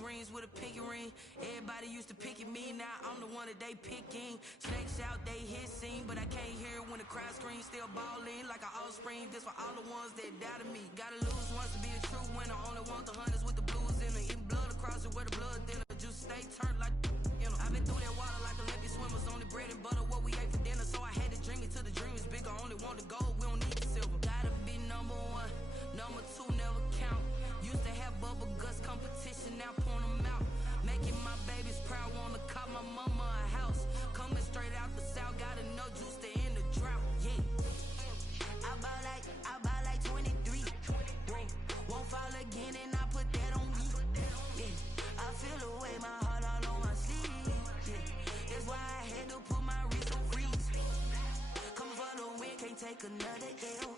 rings with a pinky ring. Everybody used to pick at me, now I'm the one that they picking. Snakes out, they hissing, but I can't hear when the crowd screams. Still balling like an offspring. This for all the ones that doubted me. Gotta lose once to be a true winner. Only want the hunters with the blues in it. Eating blood across it where the blood thinner. Juice stay turned like, you know. I've been through that water like Olympic swimmers. Only bread and butter what we ate for dinner. So I had to dream it till the dream is bigger. Only want the gold, we don't need the silver. Gotta be number one, number two never count. Used to have bubble guts competition, now point them out. Making my babies proud, wanna cop my mama a house. Coming straight out the south, gotta know juice to end the drought. Yeah, I buy like 23. Won't fall again and I put that on me. Yeah, I feel the way, my heart all on my sleeve. Yeah, that's why I had to put my wrist on freeze. Come for the win, can't take another L.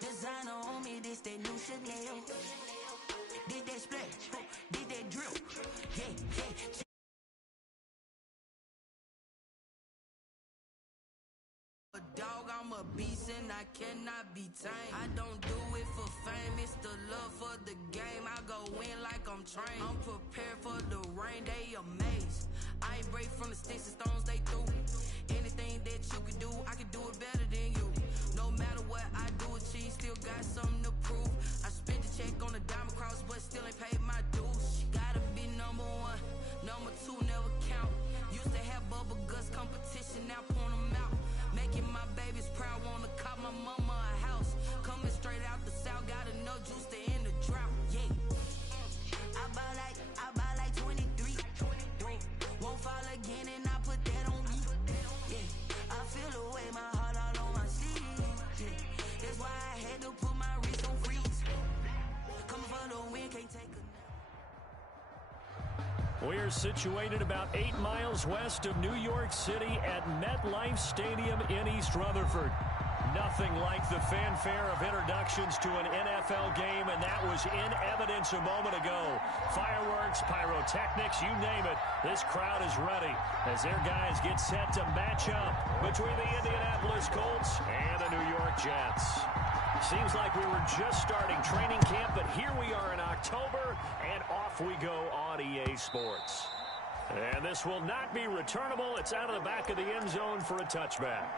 Designer on me, this that new Chanel. Did that splash, did that drill. Yeah, yeah. A dog, I'm a beast and I cannot be tamed. I don't do it for fame, it's the love for the game. I go in like I'm trained. I'm prepared for the rain, they amazed. I ain't break from the sticks and stones they threw. Anything that you can do, I can do it better than you. No matter what I do, achieve, still got something to prove. I spent the check on the diamond cross, but still ain't paid my dues. Gotta be number one, number two never count. Used to have bubble guts competition, now point them out. Making my babies proud, wanna cop my mama a house. Coming straight out the south, gotta know juice to end the drought. Yeah, I buy like 23. Won't fall again and I put that on me. Yeah, I feel the way, my heart all on my sleeve. Yeah, that's why I had to put my wrist on freeze. Coming for the win, can't take a. We're situated about 8 miles west of New York City at MetLife Stadium in East Rutherford. Nothing like the fanfare of introductions to an NFL game, and that was in evidence a moment ago. Fireworks, pyrotechnics, you name it. This crowd is ready as their guys get set to match up between the Indianapolis Colts and the New York Jets. Seems like we were just starting training camp, but here we are in October, and off we go on EA Sports. And this will not be returnable. It's out of the back of the end zone for a touchback.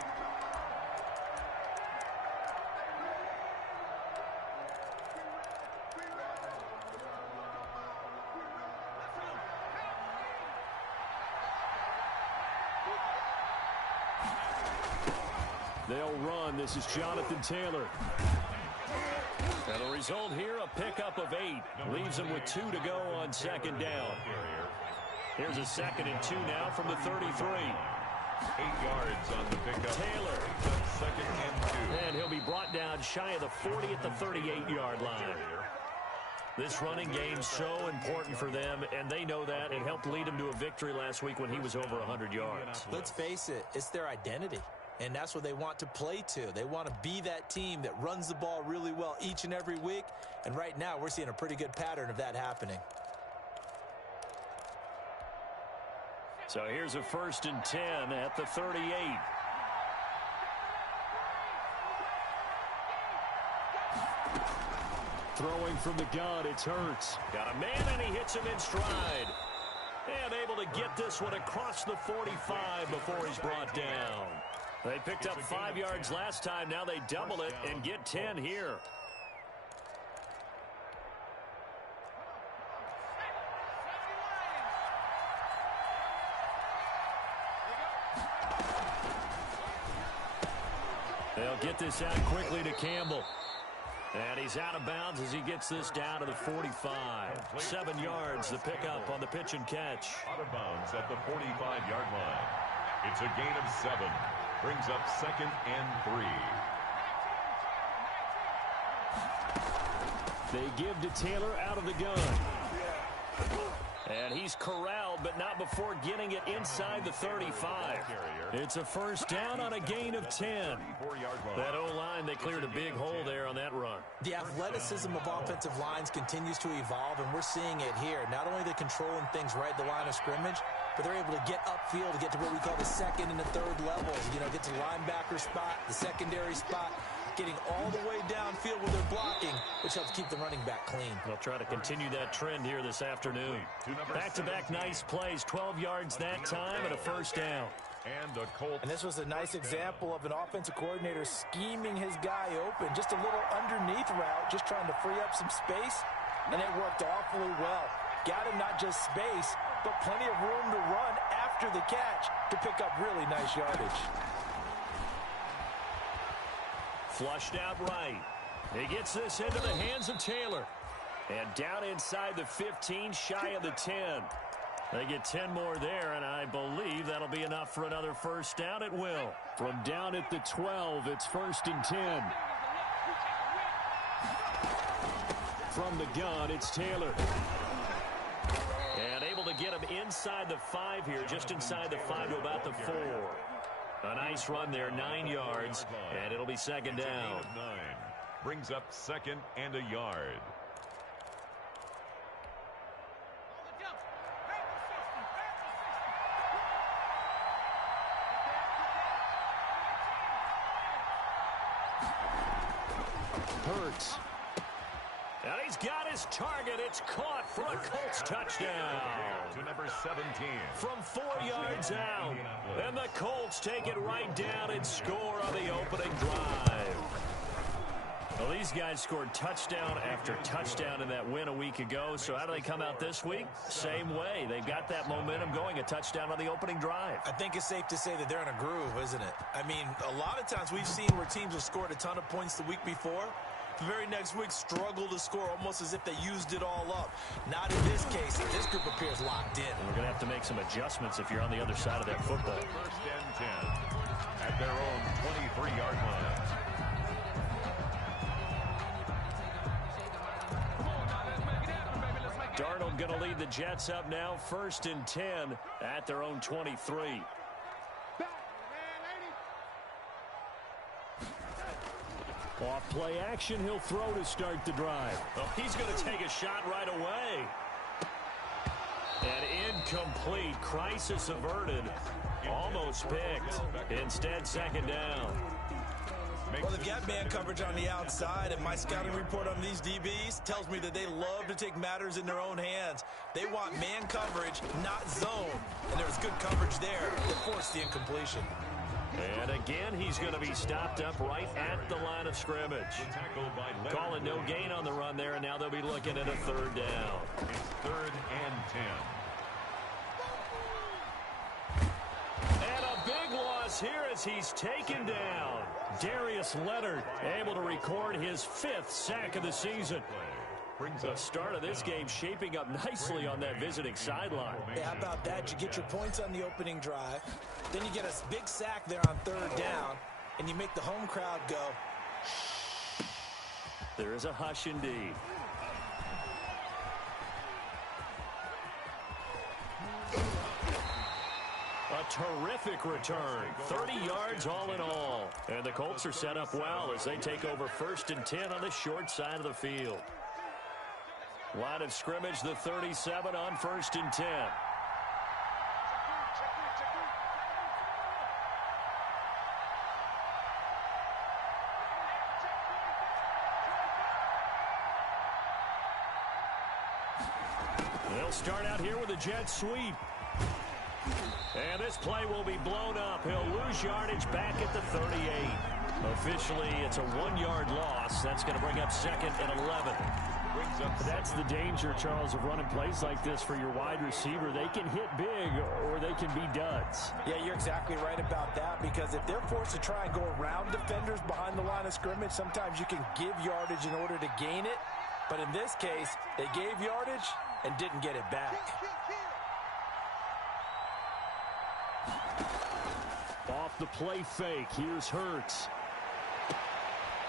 They'll run. This is Jonathan Taylor. And the result here, a pickup of 8. Leaves them with 2 to go on second down. Here's a 2nd and 2 now from the 33. 8 yards on the pickup. Taylor. 2nd and 2. And he'll be brought down shy of the 40 at the 38-yard line. This running game's so important for them, and they know that. It helped lead them to a victory last week when he was over 100 yards. Let's face it, it's their identity. And that's what they want to play to. They want to be that team that runs the ball really well each and every week. And right now, we're seeing a pretty good pattern of that happening. So here's a 1st and 10 at the 38. Throwing from the gun, it's Hurts. Got a man, and he hits him in stride. And able to get this one across the 45 before he's brought down. They picked up 5 yards last time. Now they double it and get 10 here. They'll get this out quickly to Campbell. And he's out of bounds as he gets this down to the 45. 7 yards, the pickup on the pitch and catch. Out of bounds at the 45-yard line. It's a gain of 7. Brings up 2nd and 3. They give to Taylor out of the gun. And he's corralled, but not before getting it inside the 35. It's a 1st down on a gain of 10. That O-line, they cleared a big hole there on that run. The athleticism of offensive lines continues to evolve, and we're seeing it here. Not only are they controlling things right at the line of scrimmage, but they're able to get upfield to get to what we call the 2nd and the 3rd levels. You know, get to the linebacker spot, the secondary spot. getting all the way downfield with their blocking, which helps keep the running back clean. They'll try to continue that trend here this afternoon. Back-to-back nice plays, 12 yards that time and a first down. And this was a nice example of an offensive coordinator scheming his guy open. Just a little underneath route, just trying to free up some space, and it worked awfully well. Got him not just space, but plenty of room to run after the catch to pick up really nice yardage. Flushed out right. He gets this into the hands of Taylor. And down inside the 15, shy of the 10. They get 10 more there, and I believe that'll be enough for another first down. It will. From down at the 12, it's 1st and 10. From the gun, it's Taylor. And able to get him inside the 5 here, just inside the 5 to about the 4. A nice run there, 9 yards, and it'll be second down. Brings up 2nd and a yard. Hurts. And he's got his target. It's caught for a Colts touchdown. To number 17. From 4 yards out. And the Colts take it right down and score on the opening drive. Well, these guys scored touchdown after touchdown in that win a week ago. So how do they come out this week? Same way. They've got that momentum going, a touchdown on the opening drive. I think it's safe to say that they're in a groove, isn't it? I mean, a lot of times we've seen where teams have scored a ton of points the week before. The very next week struggle to score almost as if they used it all up. Not in this case. This group appears locked in. We're going to have to make some adjustments if you're on the other side of that football. 1st and 10 at their own 23-yard line. Darnold going to lead the Jets up now, 1st and 10 at their own 23. Off play action, he'll throw to start the drive. Oh, he's going to take a shot right away. And incomplete. Crisis averted. Almost picked. Instead, second down. Well, they've got man coverage on the outside, and my scouting report on these DBs tells me that they love to take matters in their own hands. They want man coverage, not zone. And there's good coverage there that forced the incompletion. And again, he's going to be stopped up right at the line of scrimmage. Calling no gain on the run there, and now they'll be looking at a 3rd down. It's 3rd and 10. And a big loss here as he's taken down. Darius Leonard able to record his 5th sack of the season. The start of this game shaping up nicely on that visiting sideline. Yeah, how about that? You get your points on the opening drive. Then you get a big sack there on 3rd down, and you make the home crowd go. There is a hush indeed. A terrific return. 30 yards all in all. And the Colts are set up well as they take over 1st and 10 on the short side of the field. Line of scrimmage, the 37 on 1st and 10. They'll start out here with a jet sweep. And this play will be blown up. He'll lose yardage back at the 38. Officially, it's a 1-yard loss. That's going to bring up 2nd and 11. That's the danger, Charles, of running plays like this for your wide receiver. They can hit big or they can be duds. Yeah, you're exactly right about that, because if they're forced to try and go around defenders behind the line of scrimmage, sometimes you can give yardage in order to gain it. But in this case, they gave yardage and didn't get it back. Off the play fake, here's Hurts.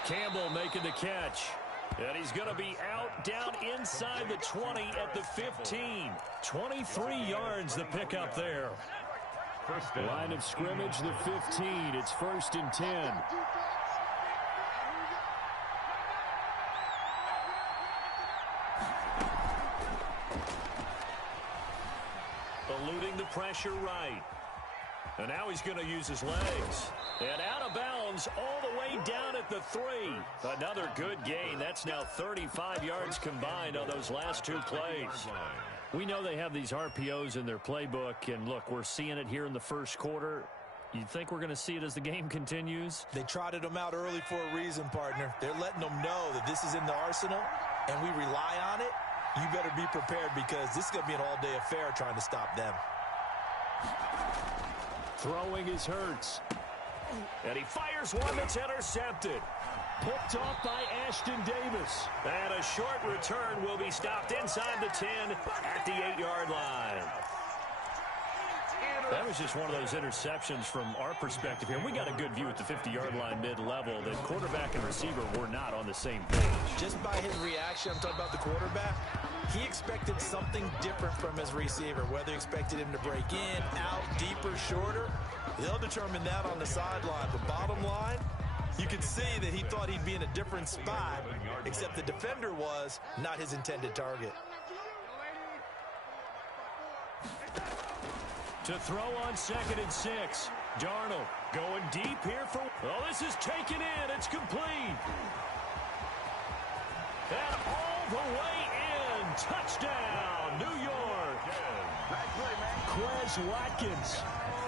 Campbell making the catch. And he's going to be out down inside the 20 at the 15. 23 yards the pickup there. Line of scrimmage, the 15. It's 1st and 10. Eluding the pressure right. And now he's going to use his legs. And out of bounds all the way down at the 3. Another good gain. That's now 35 yards combined on those last 2 plays. We know they have these RPOs in their playbook. And, look, we're seeing it here in the first quarter. You think we're going to see it as the game continues? They trotted them out early for a reason, partner. They're letting them know that this is in the arsenal, and we rely on it. You better be prepared because this is going to be an all-day affair trying to stop them. Throwing is Hurts. And he fires one that's intercepted. Picked off by Ashton Davis. And a short return will be stopped inside the 10 at the 8-yard line. That was just one of those interceptions from our perspective here. We got a good view at the 50-yard line mid-level that quarterback and receiver were not on the same page. Just by his reaction, I'm talking about the quarterback, he expected something different from his receiver, whether he expected him to break in, out, deeper, shorter. They'll determine that on the sideline. But bottom line, you could see that he thought he'd be in a different spot, except the defender was not his intended target. To throw on 2nd and 6. Darnold going deep here for... Oh, this is taken in. It's complete. And all the way in. Touchdown, New York. Quez Watkins.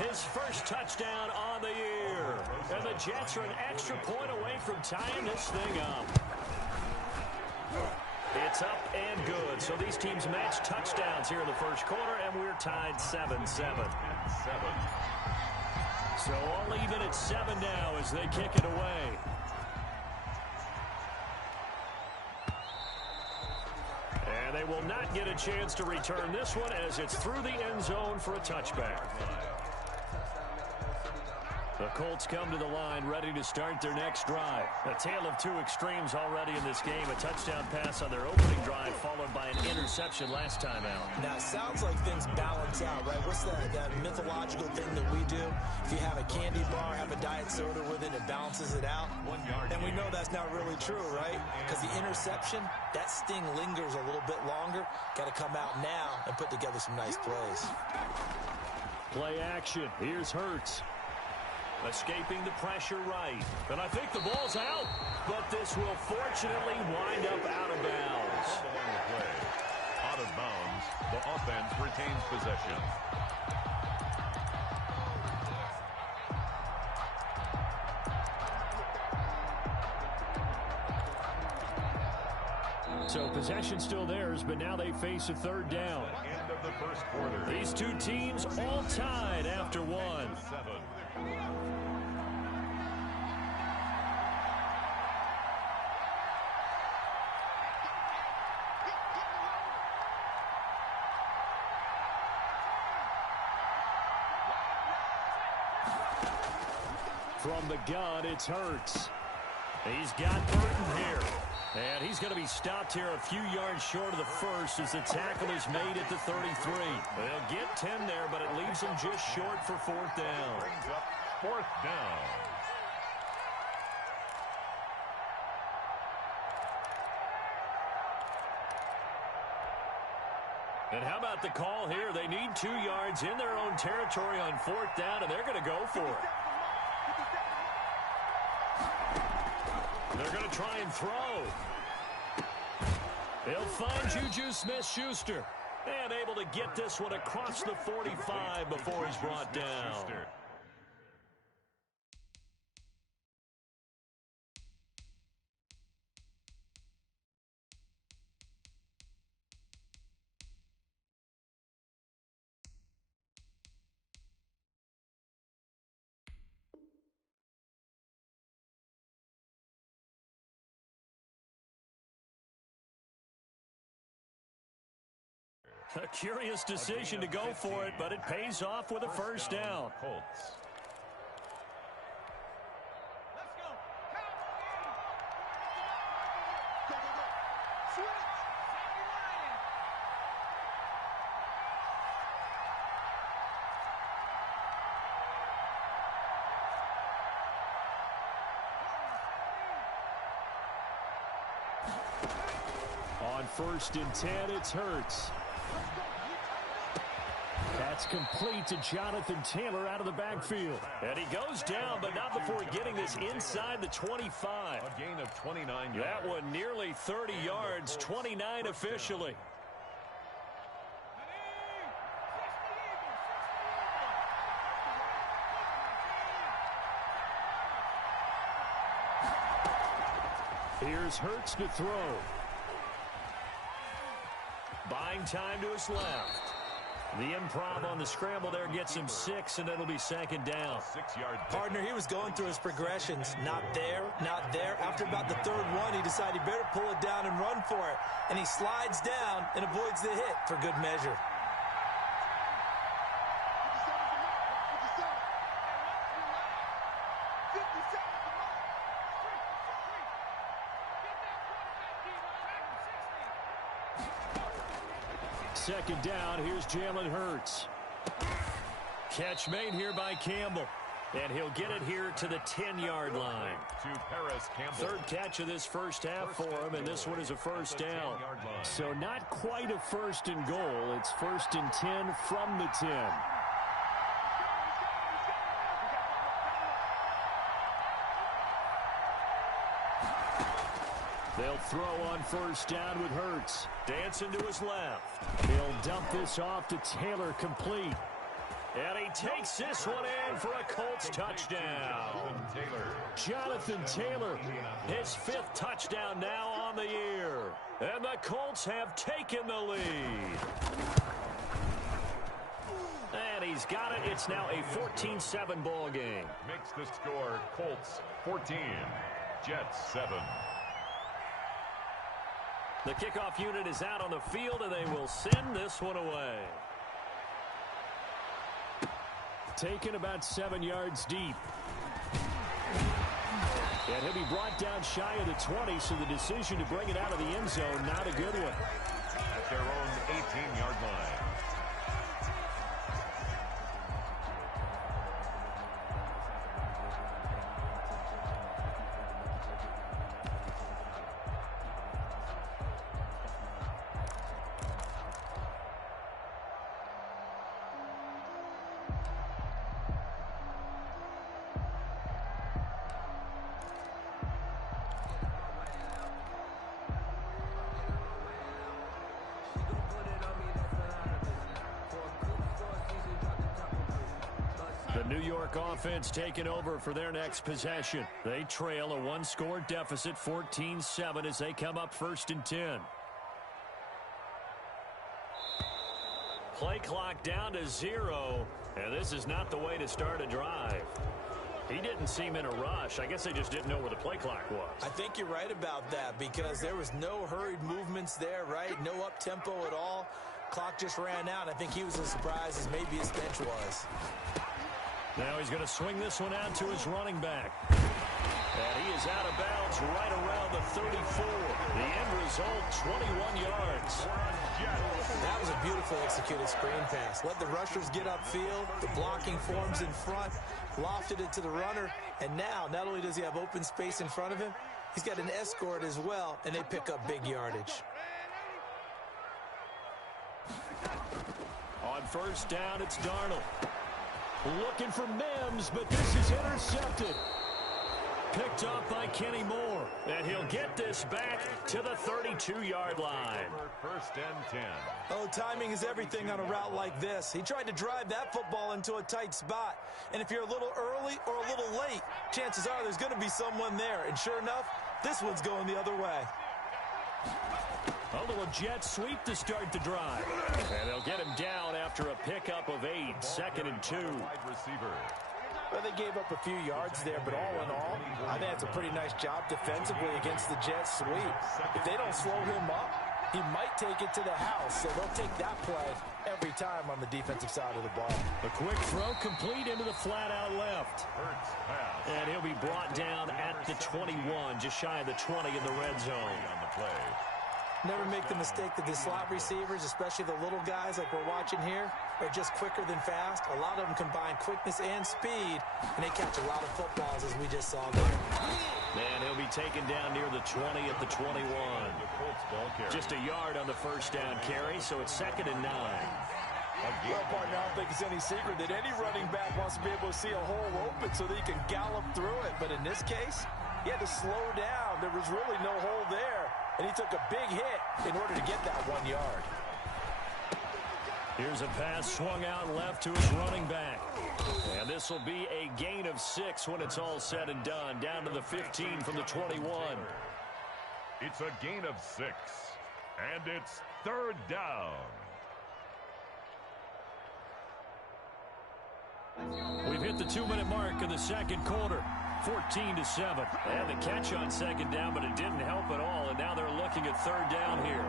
His first touchdown on the year. And the Jets are an extra point away from tying this thing up. It's up and good. So these teams match touchdowns here in the first quarter, and we're tied 7-7. So all even at 7 now as they kick it away. And they will not get a chance to return this one as it's through the end zone for a touchback. The Colts come to the line ready to start their next drive. A tale of 2 extremes already in this game. A touchdown pass on their opening drive followed by an interception last time out. Now, it sounds like things balance out, right? What's that mythological thing that we do? If you have a candy bar, have a diet soda with it, it balances it out. And we know that's not really true, right? Because the interception, that sting lingers a little bit longer. Got to come out now and put together some nice plays. Play action. Here's Hurts. Escaping the pressure right. And I think the ball's out. But this will fortunately wind up out of bounds. Out of bounds. The offense retains possession. So possession still theirs, but now they face a 3rd down. End of the first quarter. These 2 teams all tied after 1. 7. From the gun, it's Hurts. He's got Burton here. And he's going to be stopped here a few yards short of the first as the tackle is made at the 33. They'll get 10 there, but it leaves them just short for 4th down. Brings up 4th down. And how about the call here? They need 2 yards in their own territory on 4th down, and they're going to go for it. They're going to try and throw. They'll find Juju Smith-Schuster. And able to get this one across the 45 before he's brought down. A curious decision to go for it, but it pays off with a 1st down. Colts. On 1st and 10, it's Hurts. It's complete to Jonathan Taylor out of the backfield. And he goes down, but not before getting this inside the 25. A gain of 29 yards. That one nearly 30 yards, 29 officially. Here's Hurts to throw. Buying time to his left. The improv on the scramble there gets him 6, and it'll be second down. 6-yard Partner, he was going through his progressions. Not there, not there. After about the third one, he decided he better pull it down and run for it. And he slides down and avoids the hit for good measure. Second down, here's Jalen Hurts. Catch made here by Campbell. And he'll get it here to the 10-yard line. To Paris Campbell. Third catch of this first half for him, and this one is a first down. So not quite a first and goal. It's first and 10 from the 10. They'll throw on first down with Hurts. Dancing to his left. He'll dump this off to Taylor, complete. And he takes this one in for a Colts touchdown. Jonathan Taylor, his 5th touchdown now on the year. And the Colts have taken the lead. And he's got it. It's now a 14-7 ball game. Makes the score Colts 14, Jets 7. The kickoff unit is out on the field, and they will send this one away. Taken about 7 yards deep. And he'll be brought down shy of the 20, so the decision to bring it out of the end zone, not a good one. At their own 18-yard line. New York offense taking over for their next possession. They trail a 1-score deficit, 14-7, as they come up first and 10. Play clock down to 0, and this is not the way to start a drive. He didn't seem in a rush. I guess they just didn't know where the play clock was. I think you're right about that because there was no hurried movements there, right? No up-tempo at all. Clock just ran out. I think he was as surprised as maybe his bench was. Now he's going to swing this one out to his running back. And he is out of bounds right around the 34. The end result, 21 yards. That was a beautifully executed screen pass. Let the rushers get upfield. The blocking forms in front. Lofted it to the runner. And now, not only does he have open space in front of him, he's got an escort as well, and they pick up big yardage. On first down, it's Darnold. Looking for Mims, but this is intercepted. Picked up by Kenny Moore. And he'll get this back to the 32-yard line. First and 10. Oh, timing is everything on a route like this. He tried to drive that football into a tight spot. And if you're a little early or a little late, chances are there's going to be someone there. And sure enough, this one's going the other way. A little jet sweep to start the drive. And they'll get him down after a pickup of 8. Second and 2. Well, they gave up a few yards there, but all in all, I think that's a pretty nice job defensively against the jet sweep. If they don't slow him up, he might take it to the house. So they'll take that play every time on the defensive side of the ball. A quick throw complete into the flat-out left. And he'll be brought down at the 21, just shy of the 20 in the red zone. On the play. Never make the mistake that the slot receivers, especially the little guys like we're watching here, are just quicker than fast. A lot of them combine quickness and speed, and they catch a lot of footballs, as we just saw there. And he'll be taken down near the 20 at the 21. Just a yard on the first down carry, so it's second and 9. Well, partner, I don't think it's any secret that any running back wants to be able to see a hole open so that he can gallop through it. But in this case, he had to slow down. There was really no hole there, and he took a big hit in order to get that 1 yard. Here's a pass swung out left to his running back. And this will be a gain of 6 when it's all said and done. Down to the 15 from the 21. It's a gain of 6. And it's 3rd down. We've hit the 2-minute mark in the second quarter. 14-7. They had the catch on 2nd down, but it didn't help at all. And now they're looking at 3rd down here.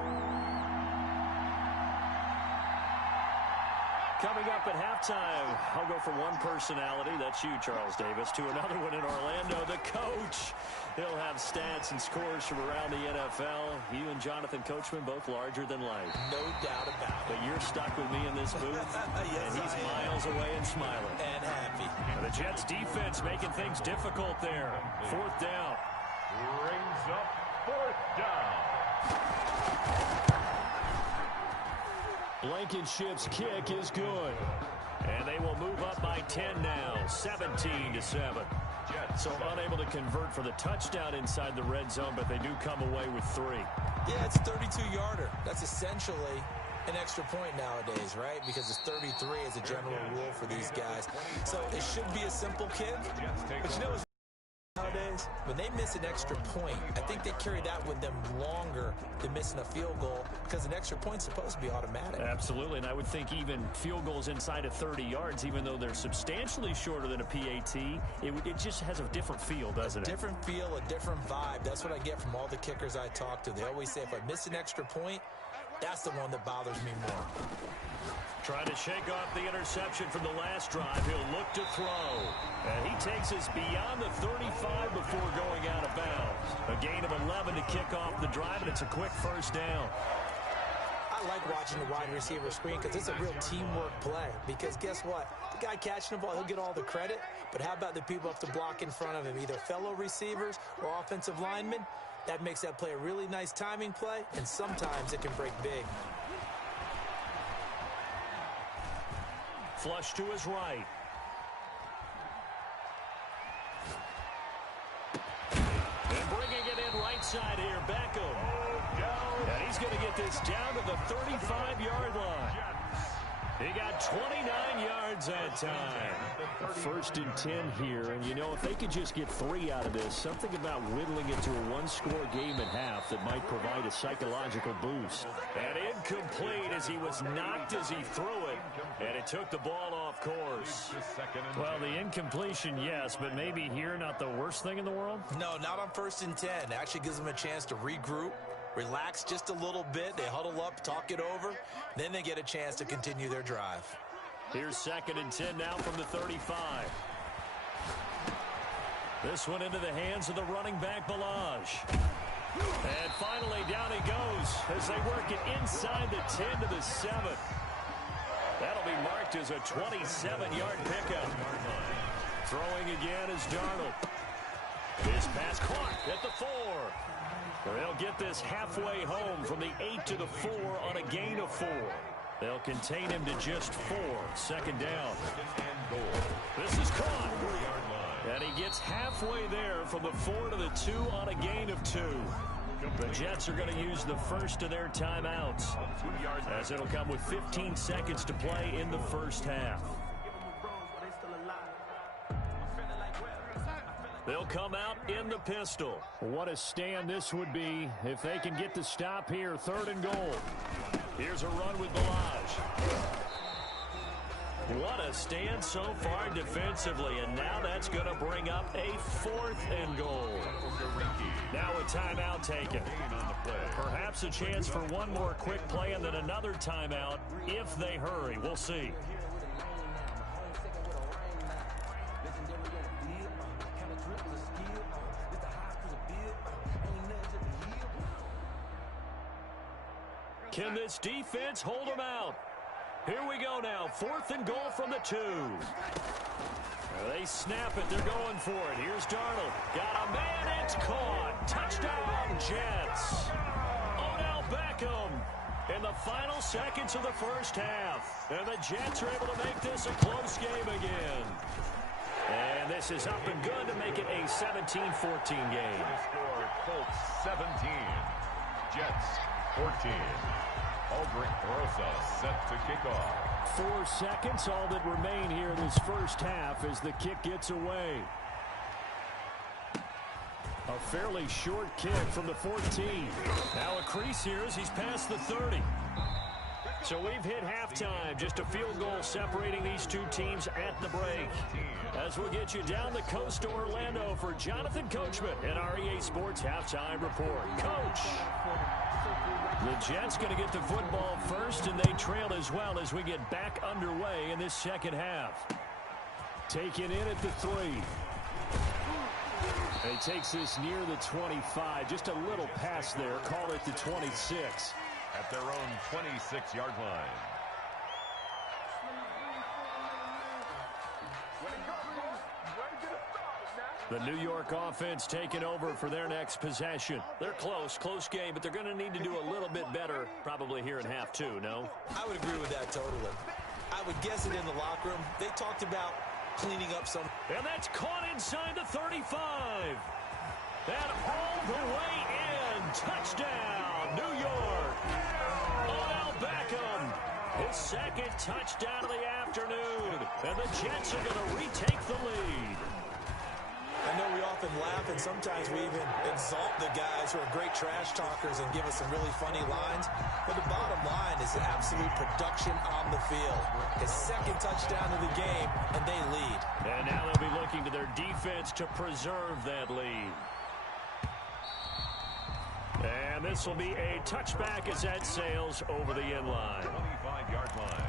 Coming up at halftime, I'll go from one personality, that's you, Charles Davis, to another one in Orlando, the coach. He'll have stats and scores from around the NFL. You and Jonathan Coachman, both larger than life. No doubt about it. But you're stuck with me in this booth, yes, and he's miles away and smiling. And happy. And the Jets defense making things difficult there. 4th down. Brings up 4th down. Blankenship's kick is good. And they will move up by 10 now, 17-7. So unable to convert for the touchdown inside the red zone, but they do come away with 3. Yeah, it's a 32-yarder. That's essentially an extra point nowadays, right? Because it's 33 as a general rule for these guys. So it should be a simple kick. But you know what's nowadays? When they miss an extra point, I think they carry that with them longer than missing a field goal because an extra point's supposed to be automatic. Absolutely, and I would think even field goals inside of 30 yards, even though they're substantially shorter than a PAT, it just has a different feel, doesn't it? A different feel, a different vibe. That's what I get from all the kickers I talk to. They always say if I miss an extra point, that's the one that bothers me more. Trying to shake off the interception from the last drive. He'll look to throw. And he takes us beyond the 35 before going out of bounds. A gain of 11 to kick off the drive, and it's a quick 1st down. I like watching the wide receiver screen because it's a real teamwork play. Because guess what? The guy catching the ball, he'll get all the credit. But how about the people up to block in front of him, either fellow receivers or offensive linemen? That makes that play a really nice timing play, and sometimes it can break big. Flush to his right. And bringing it in right side here, Beckham. And he's going to get this down to the 35-yard line. He got 29 yards that time. 1st and 10 here, and you know, if they could just get 3 out of this, something about whittling it to a 1-score game at half that might provide a psychological boost. And incomplete as he was knocked as he threw it, and it took the ball off course. Well, the incompletion, yes, but maybe here not the worst thing in the world? No, not on 1st and 10. It actually gives them a chance to regroup, relax just a little bit. They huddle up, talk it over. Then they get a chance to continue their drive. Here's 2nd and 10 now from the 35. This one into the hands of the running back, Balaj. And finally, down he goes as they work it inside the 10 to the 7. That'll be marked as a 27-yard pickup. Throwing again is Darnold. His pass caught at the 4. They'll get this halfway home from the 8 to the 4 on a gain of 4. They'll contain him to just 4. 2nd down. This is caught. And he gets halfway there from the 4 to the 2 on a gain of 2. The Jets are going to use the first of their timeouts, as it'll come with 15 seconds to play in the 1st half. They'll come out in the pistol. What a stand this would be if they can get the stop here. 3rd and goal. Here's a run with Balaj. What a stand so far defensively, and now that's going to bring up a 4th and goal. Now a timeout taken. Perhaps a chance for one more quick play and then another timeout if they hurry. We'll see. Can this defense hold them out? Here we go now. 4th and goal from the 2. They snap it. They're going for it. Here's Darnold. Got a man. It's caught. Touchdown, Jets. Odell Beckham in the final seconds of the first half. And the Jets are able to make this a close game again. And this is up and good to make it a 17-14 game. The score, Colts 17, Jets 14. Aldrich Rosa set to kick off. 4 seconds, all that remain here in this first half as the kick gets away. A fairly short kick from the 14. Now a crease here as he's past the 30. So we've hit halftime. Just a field goal separating these two teams at the break. As we'll get you down the coast to Orlando for Jonathan Coachman and our EA Sports Halftime Report. Coach! The Jets going to get the football first, and they trail as well as we get back underway in this second half. Taken in at the 3. He takes this near the 25. Just a little pass there. Call it the 26. At their own 26-yard line. The New York offense taking over for their next possession. They're close game, but they're going to need to do a little bit better probably here in half 2, no? I would agree with that totally. I would guess it in the locker room. They talked about cleaning up some. And that's caught inside the 35. And all the way in. Touchdown, New York. Odell Beckham. His second touchdown of the afternoon. And the Jets are going to retake the lead. I know we often laugh, and sometimes we even exalt the guys who are great trash talkers and give us some really funny lines. But the bottom line is the absolute production on the field. His second touchdown of the game, and they lead. And now they'll be looking to their defense to preserve that lead. And this will be a touchback as that sails over the end line. 25-yard line.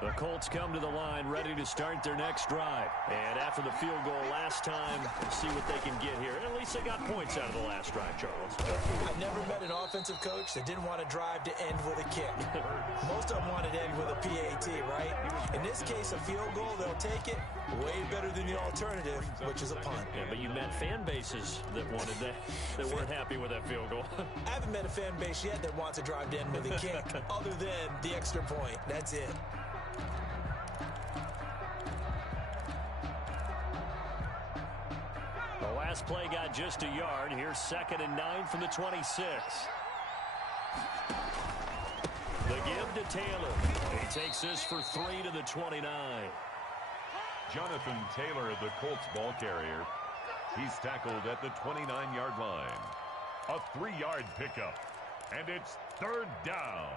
The Colts come to the line ready to start their next drive. And after the field goal last time, we'll see what they can get here. At least they got points out of the last drive, Charles. I've never met an offensive coach that didn't want to drive to end with a kick. Most of them wanted to end with a PAT, right? In this case, a field goal, they'll take it. Way better than the alternative, which is a punt. Yeah, but you met fan bases that wanted that weren't happy with that field goal. I haven't met a fan base yet that wants to drive to end with a kick, other than the extra point. That's it. The last play got just a yard. Here's 2nd and 9 from the 26. The give to Taylor. He takes this for 3 to the 29. Jonathan Taylor, the Colts ball carrier. He's tackled at the 29-yard line. A 3-yard pickup. And it's 3rd down.